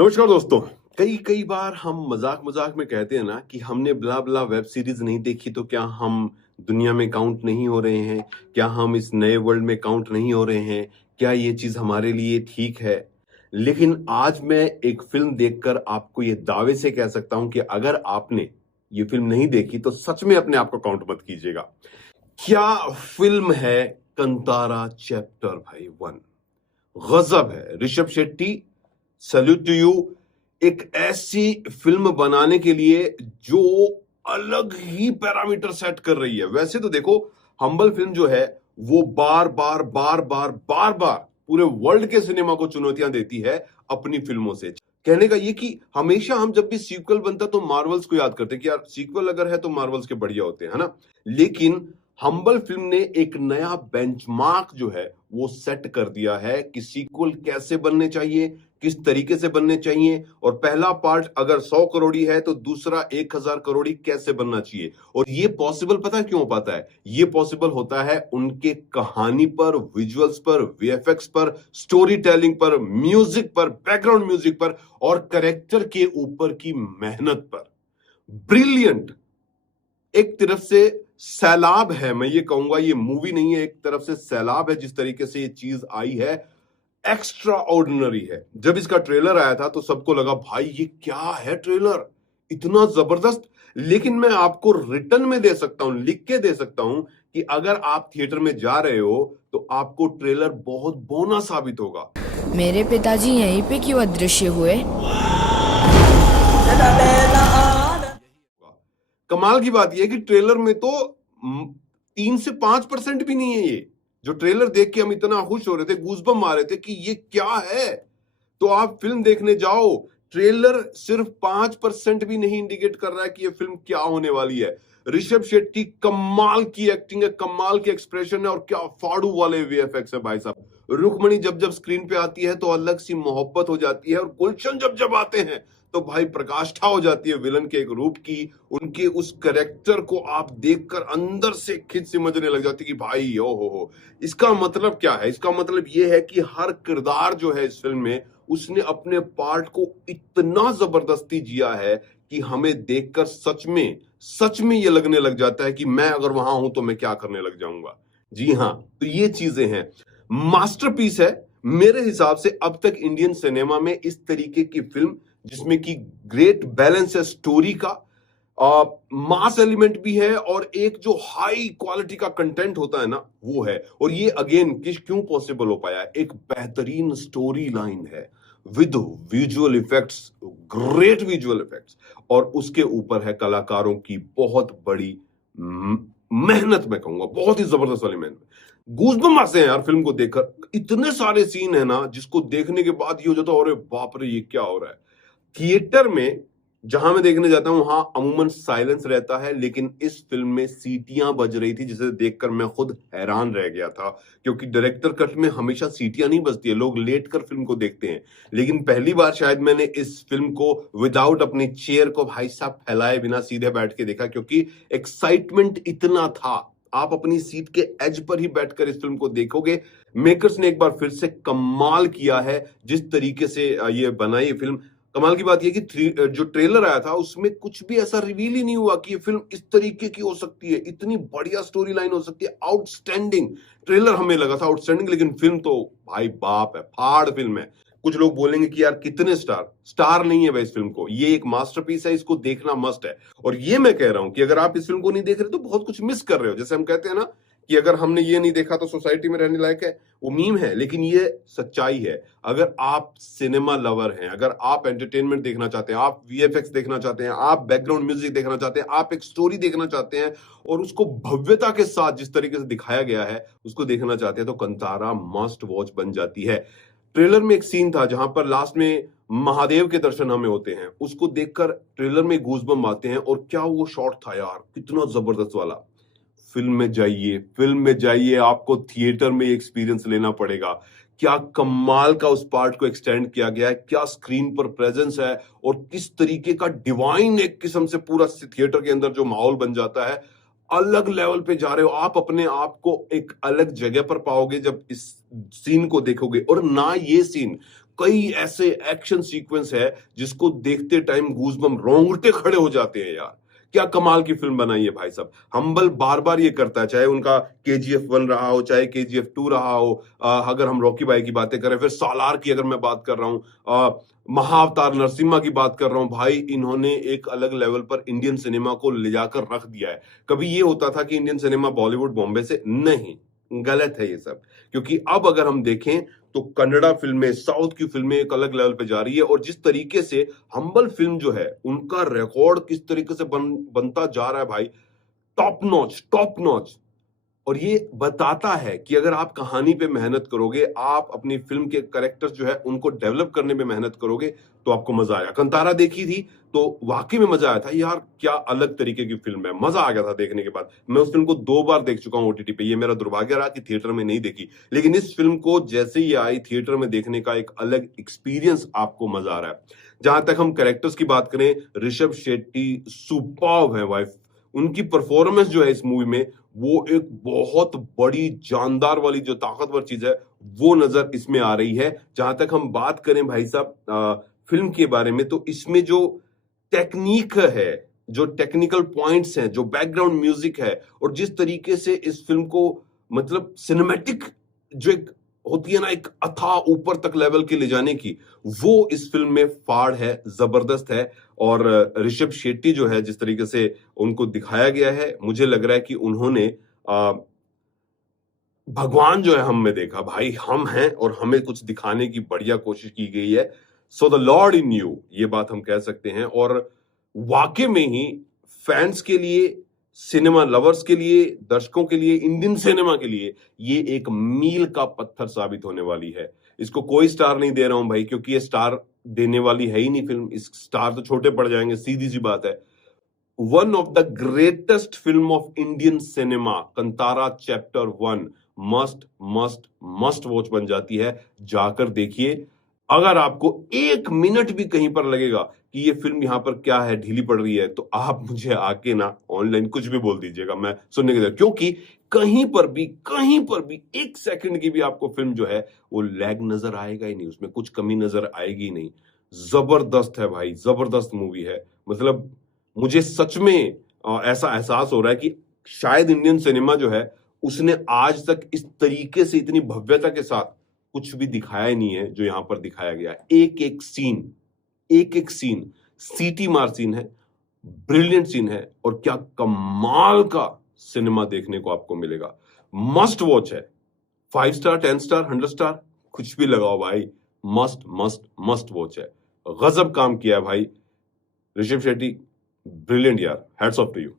नमस्कार दोस्तों। कई कई बार हम मजाक मजाक में कहते हैं ना कि हमने ब्ला ब्ला वेब सीरीज नहीं देखी तो क्या हम दुनिया में काउंट नहीं हो रहे हैं, क्या हम इस नए वर्ल्ड में काउंट नहीं हो रहे हैं, क्या ये चीज हमारे लिए ठीक है। लेकिन आज मैं एक फिल्म देखकर आपको ये दावे से कह सकता हूं कि अगर आपने ये फिल्म नहीं देखी तो सच में अपने आप को काउंट मत कीजिएगा। क्या फिल्म है कंतारा चैप्टर भाई 1। गजब है Rishab Shetty, salute to you. एक ऐसी फिल्म बनाने के लिए जो अलग ही पैरामीटर सेट कर रही है। वैसे तो देखो, हम्बल फिल्म जो है वो बार बार बार बार बार बार पूरे वर्ल्ड के सिनेमा को चुनौतियां देती है अपनी फिल्मों से। कहने का ये कि हमेशा हम जब भी सीक्वल बनता तो मार्वल्स को याद करते हैं कि यार सीक्वल अगर है तो मार्वल्स के बढ़िया होते हैं, है ना। लेकिन हम्बल फिल्म ने एक नया बेंचमार्क जो है वो सेट कर दिया है कि सीक्वल कैसे बनने चाहिए, किस तरीके से बनने चाहिए, और पहला पार्ट अगर 100 करोड़ी है तो दूसरा 1000 करोड़ी कैसे बनना चाहिए। और ये पॉसिबल पता है क्यों हो पाता है? ये पॉसिबल होता है उनके कहानी पर, विजुअल्स पर, वीएफएक्स पर, स्टोरी टेलिंग पर, म्यूजिक पर, बैकग्राउंड म्यूजिक पर और कैरेक्टर के ऊपर की मेहनत पर। ब्रिलियंट। एक तरफ से सैलाब है, मैं ये कहूंगा ये मूवी नहीं है, एक तरफ से सैलाब है जिस तरीके से ये चीज आई है, एक्स्ट्रा ऑर्डिनरी है। जब इसका ट्रेलर आया था तो सबको लगा भाई ये क्या है, ट्रेलर इतना जबरदस्त। लेकिन मैं आपको रिटर्न में दे सकता हूं, लिख के दे सकता हूं कि अगर आप थिएटर में जा रहे हो तो आपको ट्रेलर बहुत बोना साबित होगा। मेरे पिताजी यहीं पे क्यों अदृश्य हुए? कमाल की बात यह है कि ट्रेलर में तो 3 से 5% भी नहीं है। ये जो ट्रेलर देख के हम इतना खुश हो रहे थे, गूज़बम्प आ रहे थे कि ये क्या है, तो आप फिल्म देखने जाओ। ट्रेलर सिर्फ 5% भी नहीं इंडिकेट कर रहा है कि ये फिल्म क्या होने वाली है। ऋषभ शेट्टी कमाल की एक्टिंग है, कमाल के एक्सप्रेशन है और क्या फाड़ू वाले वीएफएक्स है भाई साहब। रुक्मणी जब जब स्क्रीन पे आती है तो अलग सी मोहब्बत हो जाती है, और गुलशन जब जब आते हैं तो भाई प्रकाष्ठा हो जाती है विलन के एक रूप की। उनके उस करेक्टर को आप देखकर अंदर से खिंच समझने लग जाती कि भाई ओ हो। इसका मतलब क्या है? इसका मतलब ये है कि हर किरदार जो है इस फिल्म में, उसने अपने पार्ट को इतना जबरदस्ती जिया है कि हमें देखकर सच में ये लगने लग जाता है कि मैं अगर वहां हूं तो मैं क्या करने लग जाऊंगा। जी हाँ, तो ये चीजें हैं, मास्टरपीस है मेरे हिसाब से अब तक इंडियन सिनेमा में इस तरीके की फिल्म जिसमें कि ग्रेट बैलेंस है स्टोरी का, मास एलिमेंट भी है और एक जो हाई क्वालिटी का कंटेंट होता है ना वो है। और ये अगेन क्यों पॉसिबल हो पाया है? एक बेहतरीन स्टोरी लाइन है with visual effects, great visual effects, और उसके ऊपर है कलाकारों की बहुत बड़ी मेहनत। मैं कहूंगा बहुत ही जबरदस्त वाली मेहनत। गूज़बम्प आते हैं यार फिल्म को देखकर। इतने सारे सीन है ना जिसको देखने के बाद ये हो जाता है अरे बाप रे ये क्या हो रहा है। थिएटर में जहां मैं देखने जाता हूं वहां अमूमन साइलेंस रहता है, लेकिन इस फिल्म में सीटियां बज रही थी जिसे देखकर मैं खुद हैरान रह गया था। क्योंकि डायरेक्टर कट में हमेशा सीटियां नहीं बजती है, लोग लेट कर फिल्म को देखते हैं। लेकिन पहली बार शायद मैंने इस फिल्म को विदाउट अपनी चेयर को भाई साहब फैलाए बिना सीधे बैठ के देखा, क्योंकि एक्साइटमेंट इतना था। आप अपनी सीट के एज पर ही बैठकर इस फिल्म को देखोगे। मेकर्स ने एक बार फिर से कमाल किया है जिस तरीके से ये बनाई फिल्म। कमाल की बात यह कि जो ट्रेलर आया था उसमें कुछ भी ऐसा रिवील ही नहीं हुआ कि ये फिल्म इस तरीके की हो सकती है, इतनी बढ़िया स्टोरी लाइन हो सकती है। आउटस्टैंडिंग ट्रेलर हमें लगा था आउटस्टैंडिंग, लेकिन फिल्म तो भाई बाप है, फाड़ फिल्म है। कुछ लोग बोलेंगे कि यार कितने स्टार नहीं है भाई इस फिल्म को, ये एक मास्टरपीस है, इसको देखना मस्ट है। और ये मैं कह रहा हूं कि अगर आप इस फिल्म को नहीं देख रहे तो बहुत कुछ मिस कर रहे हो। जैसे हम कहते हैं ना कि अगर हमने ये नहीं देखा तो सोसाइटी में रहने लायक है, वो मीम है, लेकिन ये सच्चाई है। अगर आप सिनेमा लवर हैं, अगर आप एंटरटेनमेंट देखना चाहते हैं, आप वीएफएक्स देखना चाहते हैं, आप बैकग्राउंड म्यूजिक देखना चाहते हैं, आप एक स्टोरी देखना चाहते हैं और उसको भव्यता के साथ जिस तरीके से दिखाया गया है उसको देखना चाहते हैं, तो कंतारा मस्ट वॉच बन जाती है। ट्रेलर में एक सीन था जहां पर लास्ट में महादेव के दर्शन हमें होते हैं, उसको देखकर ट्रेलर में गूज़बम्प आते हैं। और क्या वो शॉट था यार, कितना जबरदस्त वाला। फिल्म में जाइए, आपको थिएटर में एक्सपीरियंस लेना पड़ेगा। क्या कमाल का उस पार्ट को एक्सटेंड किया गया है, क्या स्क्रीन पर प्रेजेंस है, और किस तरीके का डिवाइन एक किस्म से पूरा थिएटर के अंदर जो माहौल बन जाता है। अलग लेवल पे जा रहे हो आप, अपने आप को एक अलग जगह पर पाओगे जब इस सीन को देखोगे। और ना ये सीन कई ऐसे एक्शन सीक्वेंस है जिसको देखते टाइम गूज़बम्प रोंगटे खड़े हो जाते हैं यार। क्या कमाल की फिल्म बनाई है भाई साहब। हम्बल बार बार ये करता है, चाहे उनका KGF 1 रहा हो, चाहे KGF 2 रहा हो, अगर हम रॉकी भाई की बातें करें, फिर सालार की अगर मैं बात कर रहा हूँ, महाअवतार नरसिम्हा की बात कर रहा हूँ, भाई इन्होंने एक अलग लेवल पर इंडियन सिनेमा को ले जाकर रख दिया है। कभी ये होता था कि इंडियन सिनेमा बॉलीवुड बॉम्बे से, नहीं, गलत है ये सब। क्योंकि अब अगर हम देखें तो कन्नड़ा फिल्में, साउथ की फिल्में एक अलग लेवल पे जा रही है, और जिस तरीके से हम्बल फिल्म जो है उनका रिकॉर्ड किस तरीके से बनता जा रहा है भाई, टॉप नॉच, टॉप नॉच। और ये बताता है कि अगर आप कहानी पे मेहनत करोगे, आप अपनी फिल्म के कैरेक्टर्स जो है उनको डेवलप करने में मेहनत करोगे, तो आपको मजा आया। कंतारा देखी थी तो वाकई में मजा आया था यार, क्या अलग तरीके की फिल्म है, मजा आ गया था देखने के बाद। मैं उस फिल्म को 2 बार देख चुका हूं OTT पे। ये मेरा दुर्भाग्य रहा कि थिएटर में नहीं देखी, लेकिन इस फिल्म को जैसे ही आई थिएटर में देखने का एक अलग एक्सपीरियंस आपको मजा आ रहा है। जहां तक हम कैरेक्टर्स की बात करें, ऋषभ शेट्टी सुपर्ब है भाई। उनकी परफॉर्मेंस जो है इस मूवी में, वो एक बहुत बड़ी जानदार वाली जो ताकतवर चीज है वो नजर इसमें आ रही है। जहां तक हम बात करें भाई साहब फिल्म के बारे में, तो इसमें जो टेक्निक है, जो टेक्निकल पॉइंट्स हैं, जो बैकग्राउंड म्यूजिक है, और जिस तरीके से इस फिल्म को मतलब सिनेमैटिक जो एक होती है ना, एक अथाह ऊपर तक लेवल के ले जाने की, वो इस फिल्म में फाड़ है, जबरदस्त है। और ऋषभ शेट्टी जो है, जिस तरीके से उनको दिखाया गया है, मुझे लग रहा है कि उन्होंने भगवान जो है हम में देखा भाई। हम हैं और हमें कुछ दिखाने की बढ़िया कोशिश की गई है। So the Lord in you, ये बात हम कह सकते हैं। और वाकई में ही फैंस के लिए, सिनेमा लवर्स के लिए, दर्शकों के लिए, इंडियन सिनेमा के लिए ये एक मील का पत्थर साबित होने वाली है। इसको कोई स्टार नहीं दे रहा हूं भाई, क्योंकि ये स्टार देने वाली है ही नहीं फिल्म। इस स्टार तो छोटे पड़ जाएंगे, सीधी सी बात है। One of the greatest film of Indian cinema, Kantara chapter 1 must must must watch बन जाती है। जाकर देखिए। अगर आपको 1 मिनट भी कहीं पर लगेगा कि ये फिल्म यहां पर क्या है, ढीली पड़ रही है, तो आप मुझे आके ना ऑनलाइन कुछ भी बोल दीजिएगा, मैं सुनने के लिए। क्योंकि कहीं पर भी 1 सेकंड की भी आपको फिल्म जो है वो लैग नजर आएगा ही नहीं, उसमें कुछ कमी नजर आएगी ही नहीं। जबरदस्त है भाई, जबरदस्त मूवी है। मतलब मुझे सच में ऐसा एहसास हो रहा है कि शायद इंडियन सिनेमा जो है उसने आज तक इस तरीके से इतनी भव्यता के साथ कुछ भी दिखाया नहीं है जो यहां पर दिखाया गया है। एक एक सीन सीटी मार सीन है, ब्रिलियंट सीन है, और क्या कमाल का सिनेमा देखने को आपको मिलेगा। मस्ट वॉच है। 5 स्टार, 10 स्टार, 100 स्टार, कुछ भी लगाओ भाई, मस्ट मस्ट मस्ट वॉच है। गजब काम किया है भाई ऋषभ शेट्टी, ब्रिलियंट यार, हैट्स ऑफ टू यू।